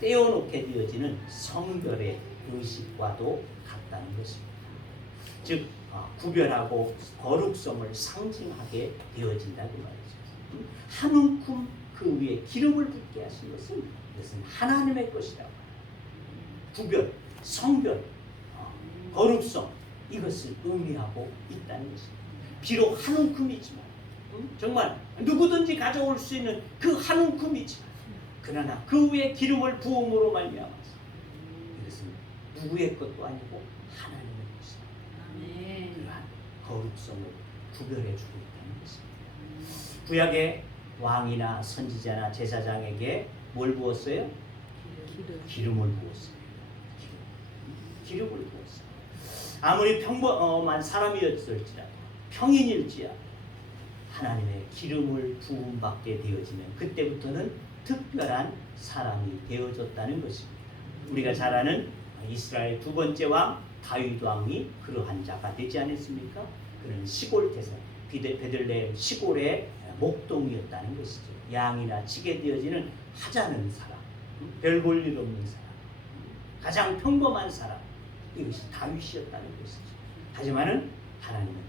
떼어놓게 되어지는 성별의 의식과도 같다는 것입니다. 즉 구별하고 거룩성을 상징하게 되어진다고 말이죠. 한 움큼 그 위에 기름을 붓게 하신 것은 이것은 하나님의 것이라고. 구별, 성별, 거룩성 이것을 의미하고 있다는 것입니다. 비록 한 움큼이지만 정말 누구든지 가져올 수 있는 그 한 움큼이지만 그러나 그 위에 기름을 부음으로 말미암아서 이것은 누구의 것도 아니고 하나님의 것이다. 그러한 거룩성을 구별해 주고 있다는 것입니다. 구약의 왕이나 선지자나 제사장에게 뭘 부었어요? 기름을 부었어요. 기름을 부었어요. 아무리 평범한 사람이었을지라도 평인일지라도 하나님의 기름을 부음받게 되어지면 그때부터는 특별한 사람이 되어졌다는 것입니다. 우리가 잘 아는 이스라엘 두 번째 왕 다윗 왕이 그러한 자가 되지 않았습니까? 그는 시골 태산 베들레헴 시골의 목동이었다는 것이죠. 양이나 치게 되어지는 하찮은 사람, 별 볼 일 없는 사람, 가장 평범한 사람, 이것이 다윗이었다는 것이죠. 하지만은 하나님은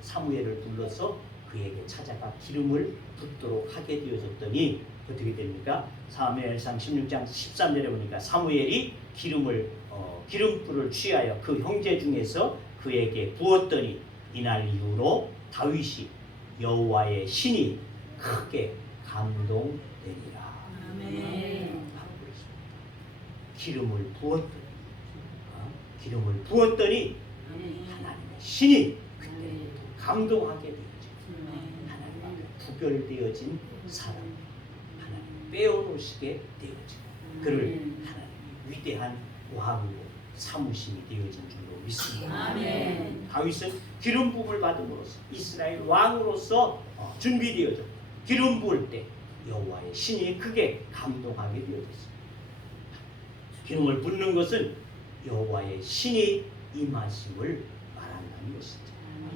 사무엘을 불러서 그에게 찾아가 기름을 붓도록 하게 되어졌더니 어떻게 됩니까? 사무엘상 16장 13절에 보니까 사무엘이 기름불을 취하여 그 형제 중에서 그에게 부었더니 이날 이후로 다윗이 여호와의 신이 크게 감동되리라. 기름을 부었더니 하나님의 신이 그때부터 감동하게 되었죠. 하나님 앞에 구별되어진 사람, 하나님 빼어놓으시게 되었죠. 그를 하나님이 위대한 왕으로 삼으심이 되어진 줄로 믿습니다. 다윗은 기름 부음을 받음으로써 이스라엘 왕으로서 준비되어졌고 기름 부을 때 여호와의 신이 크게 감동하게 되어졌습니다. 기름을 붓는 것은 여호와의 신이 임하심을 말한다는 것이죠.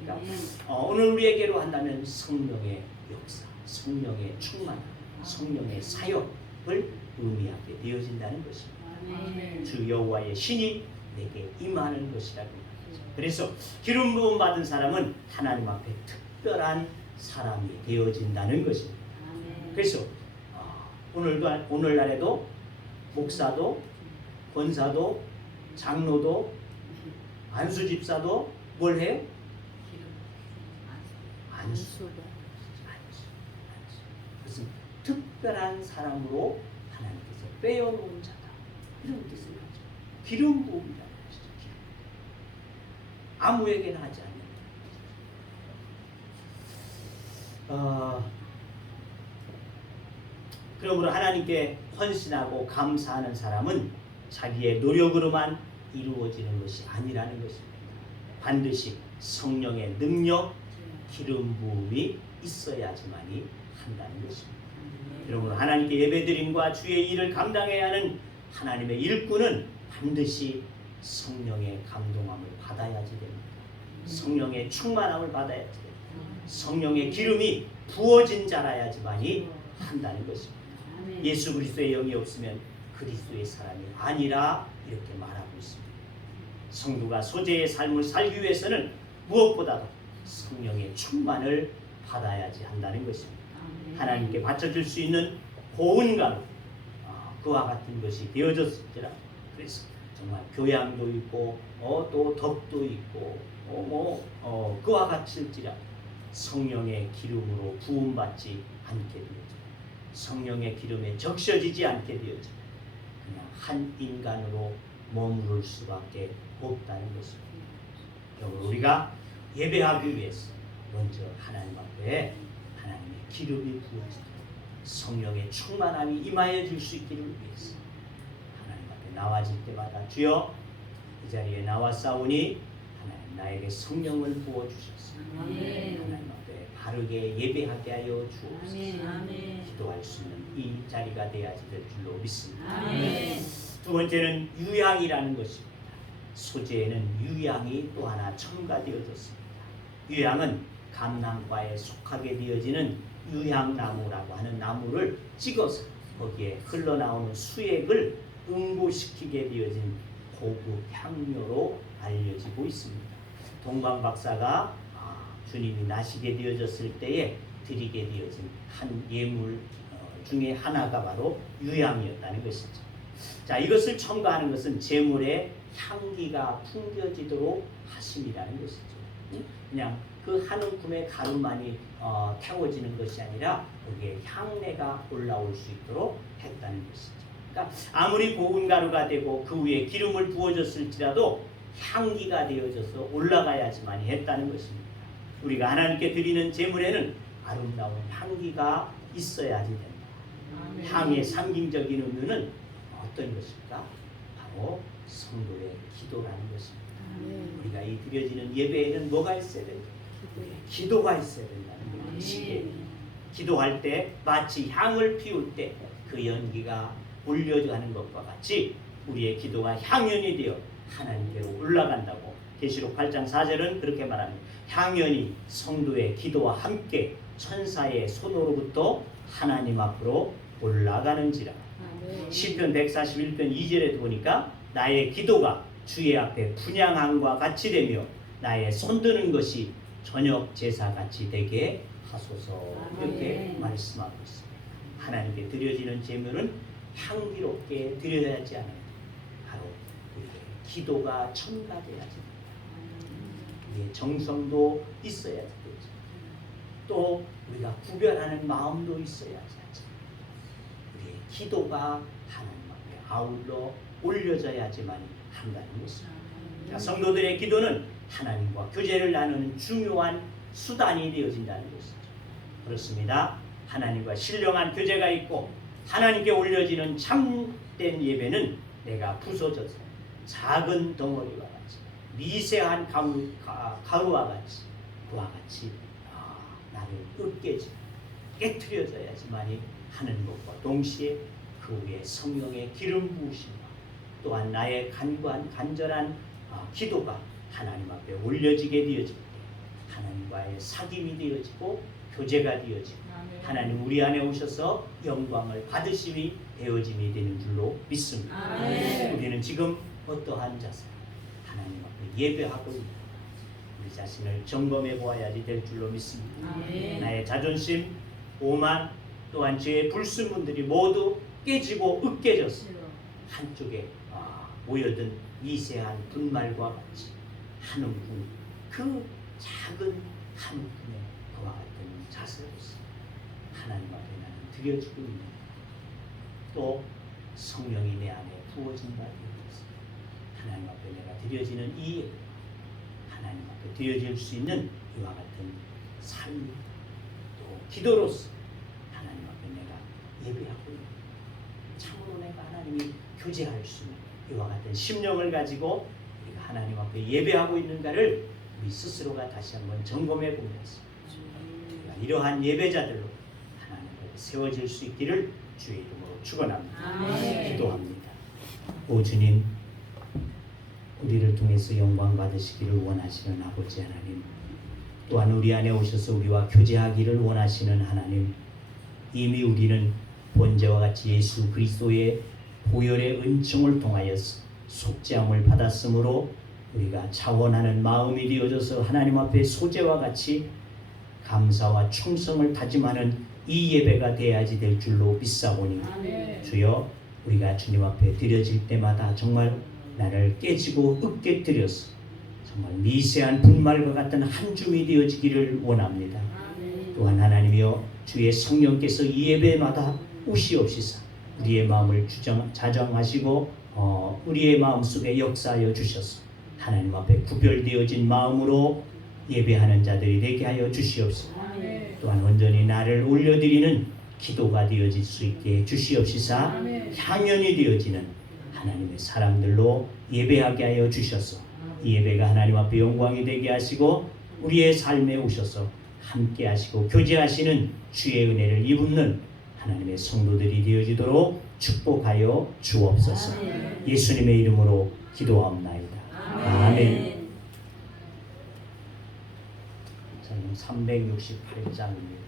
그러니까 오늘 우리에게로 한다면 성령의 역사, 성령의 충만, 성령의 사역을 의미하게 되어진다는 것입니다. 주 여호와의 신이 내게 임하는 것이라고 말하죠. 그래서 기름 부음 받은 사람은 하나님 앞에 특별한 사람이 되어진다는 것입니다. 그래서 오늘날에도 목사도 권사도 장로도 안수집사도 뭘 해요? 안수. 그것은 특별한 사람으로 하나님께서 빼어놓은 자다. 이런 뜻을 가지고 기름 부음이라는 것이죠. 기름. 아무에게나 하지 않는. 그러므로 하나님께 헌신하고 감사하는 사람은 자기의 노력으로만 이루어지는 것이 아니라는 것입니다. 반드시 성령의 능력, 기름 부음이 있어야지만이 한다는 것입니다. 그러므로 하나님께 예배드림과 주의 일을 감당해야 하는 하나님의 일꾼은 반드시 성령의 감동함을 받아야지 됩니다. 성령의 충만함을 받아야지 됩니다. 성령의 기름이 부어진 자라야지만이 한다는 것입니다. 예수 그리스도의 영이 없으면 그리스도의 사람이 아니라 이렇게 말하고 있습니다. 성도가 소재의 삶을 살기 위해서는 무엇보다도 성령의 충만을 받아야지 한다는 것입니다. 하나님께 바쳐줄 수 있는 고운 가루, 그와 같은 것이 되어졌을지라. 그래서 정말 교양도 있고 또 덕도 있고 그와 같을지라 성령의 기름으로 부음받지 않게 되어져. 성령의 기름에 적셔지지 않게 되어져. 그냥 한 인간으로 머무를 수밖에 없다는 것입니다. 그러므로 우리가 예배하기 위해서 먼저 하나님 앞에 하나님의 기름이 부어지도록 성령의 충만함이 임하여 줄 수 있기를 위해서 하나님 앞에 나와질 때마다 주여 이 자리에 나왔사오니 하나님 나에게 성령을 부어주셔서 하나님 앞에 바르게 예배하게 하여 주옵소서. 기도할 수 있는 이 자리가 되어야지 될 줄로 믿습니다. 두 번째는 유향이라는 것입니다. 소재에는 유향이 또 하나 첨가되어졌습니다. 유향은 감람과에 속하게 되어지는 유향나무라고 하는 나무를 찍어서 거기에 흘러나오는 수액을 응고시키게 되어진 고급 향료로 알려지고 있습니다. 동방 박사가 주님이 나시게 되어졌을 때에 드리게 되어진 한 예물 중에 하나가 바로 유향이었다는 것이죠. 자, 이것을 첨가하는 것은 제물의 향기가 풍겨지도록 하심이라는 것이죠. 그냥 그 한 움큼의 가루만이 태워지는 것이 아니라 거기에 향내가 올라올 수 있도록 했다는 것이죠. 그러니까 아무리 고운 가루가 되고 그 위에 기름을 부어줬을지라도 향기가 되어져서 올라가야지만 했다는 것입니다. 우리가 하나님께 드리는 제물에는 아름다운 향기가 있어야지 된다. 향의 상징적인 의미는 어떤 것일까? 바로 성도의 기도라는 것입니다. 우리가 이 드려지는 예배에는 뭐가 있어야 된다? 기도가 있어야 된다는 것이에요. 기도할 때 마치 향을 피울 때 그 연기가 올려가는 것과 같이 우리의 기도가 향연이 되어 하나님께로 올라간다고 계시록 8장 4절은 그렇게 말합니다. 향연이 성도의 기도와 함께 천사의 손으로부터 하나님 앞으로 올라가는지라. 시편 141편 2절에도 보니까 나의 기도가 주의 앞에 분향함과 같이 되며 나의 손드는 것이 저녁 제사같이 되게 하소서. 이렇게 말씀하고 있습니다. 하나님께 드려지는 제물은 향기롭게 드려야 하지 않아요. 바로 우리의 기도가 첨가되어야지. 우리의 정성도 있어야지 되죠. 또 우리가 구별하는 마음도 있어야지 하죠. 우리의 기도가 하나님 앞에 아울러 올려져야지만 한다는 것입니다. 성도들의 기도는 하나님과 교제를 나누는 중요한 수단이 되어진다는 것이죠. 그렇습니다. 하나님과 신령한 교제가 있고 하나님께 올려지는 참된 예배는 내가 부서져서 작은 덩어리와 같이 미세한 가루와 같이 그와 같이 나를 으깨지 깨트려져야지만이 하는 것과 동시에 그 위에 성령의 기름 부으심과 또한 나의 간절한 기도가 하나님 앞에 올려지게 되어질 때 하나님과의 사귐이 되어지고 교제가 되어지고 하나님 우리 안에 오셔서 영광을 받으심이 되어짐이 되는 줄로 믿습니다. 우리는 지금 어떠한 자세 하나님 앞에 예배하고 있는 우리 자신을 점검해 보아야지 될 줄로 믿습니다. 나의 자존심, 오만 또한 죄의 불순물들이 모두 깨지고 으깨져서 한쪽에 모여든 미세한 분말과 같이 한 움큼 그 작은 한 움큼의 그와 같은 자세로서 하나님 앞에 나는 드려지고 있는 또 성령이 내 안에 부어진다 이것을 하나님 앞에 내가 드려지는 이 예배 하나님 앞에 드려질 수 있는 이와 같은 삶 또 기도로서 하나님 앞에 내가 예배하고 있는 참으로 내가 하나님이 교제할 수 있는 이와 같은 심령을 가지고 우리가 하나님 앞에 예배하고 있는가를 우리 스스로가 다시 한번 점검해 보면서 이러한 예배자들로 하나님 앞에 세워질 수 있기를 주의 이름으로 축원합니다. 기도합니다. 오 주님, 우리를 통해서 영광 받으시기를 원하시는 아버지 하나님, 또한 우리 안에 오셔서 우리와 교제하기를 원하시는 하나님, 이미 우리는 본제와 같이 예수 그리스도의 보혈의 은총을 통하여서 속죄함을 받았으므로 우리가 자원하는 마음이 되어져서 하나님 앞에 소제와 같이 감사와 충성을 다짐하는 이 예배가 되어야지 될 줄로 믿사오니 주여 우리가 주님 앞에 드려질 때마다 정말 나를 깨지고 으깨뜨려서 정말 미세한 분말과 같은 한 줌이 되어지기를 원합니다. 또한 하나님이여 주의 성령께서 이 예배마다 오시옵시사 우리의 마음을 자정하시고 우리의 마음속에 역사하여 주셔서 하나님 앞에 구별되어진 마음으로 예배하는 자들이 되게 하여 주시옵소서. 또한 온전히 나를 올려드리는 기도가 되어질 수 있게 주시옵시사 향연이 되어지는 하나님의 사람들로 예배하게 하여 주셔서 이 예배가 하나님 앞에 영광이 되게 하시고 우리의 삶에 오셔서 함께 하시고 교제하시는 주의 은혜를 입는 하나님의 성도들이 되어지도록 축복하여 주옵소서. 예수님의 이름으로 기도하옵나이다. 아멘. 저는 368장입니다.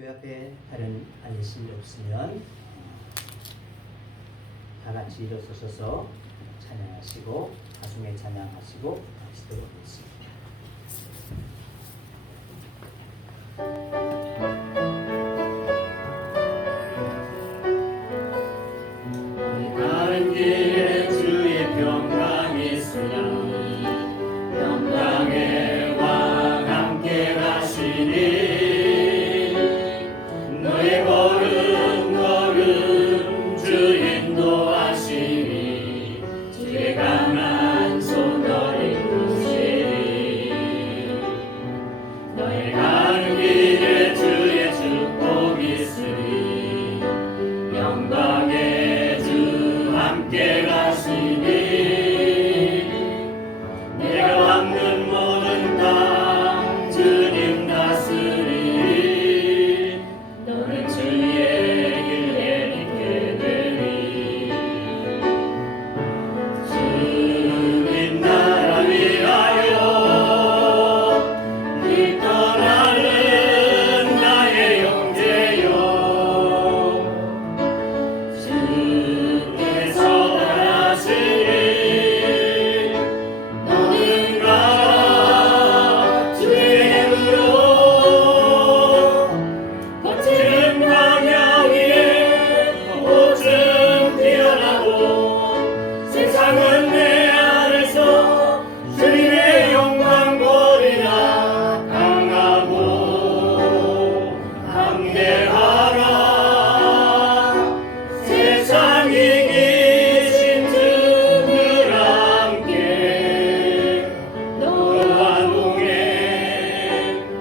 교회 앞에 다른 알리신 일 없으면 다 같이 일어서셔서 찬양하시고 가슴에 찬양하시고 마치도록 하겠습니다. 가는 길에 주의 평강이 있으나 평강의 왕 함께 가시니 너의 걸음 걸음 주 인도하시니 주의 강한 손 너를 이끄시니 너의 가는 길에 주의 축복이 있으니 영광의 주 함께 가시니 내가 밟는 모든 땅 주님 다스리니 너는 주의 길에 있게 되리 주님 나라 위하여 이 떠나는 나의 형제여 주께서 말하시니 너는 가라 주의 힘으로 거친 광야 위에 오줌 피어나고 세상은 내 안에서 주님의 영광 보리라 강하고 담대하라 세상 이기신 주들 함께 너와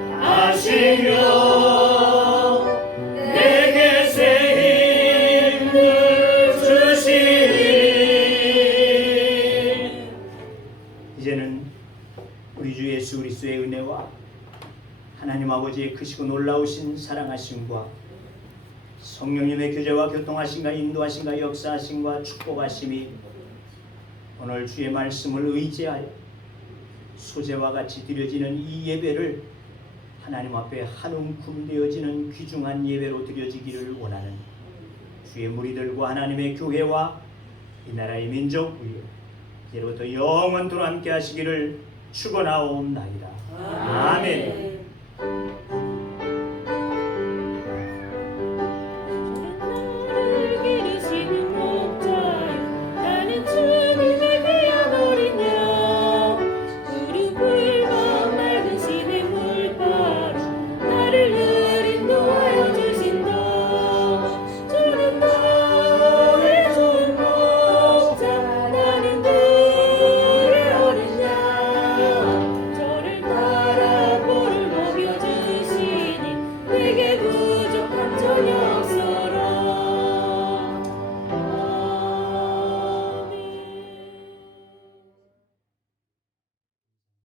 동행하시며 내게 새 힘을 주시니 이제는 우리 주 예수 그리스도의 은혜와 하나님 아버지의 크시고 놀라우신 사랑하심과 성령님의 교제와 교통하심과 인도하심과 역사하심과 축복하심이 오늘 주의 말씀을 의지하여 소재와 같이 드려지는 이 예배를 하나님 앞에 한 움큼 되어지는 귀중한 예배로 드려지기를 원하는 주의 무리들과 하나님의 교회와 이 나라의 민족 위에 이제부터 영원토록 함께 하시기를 축원하옵나이다. 아멘.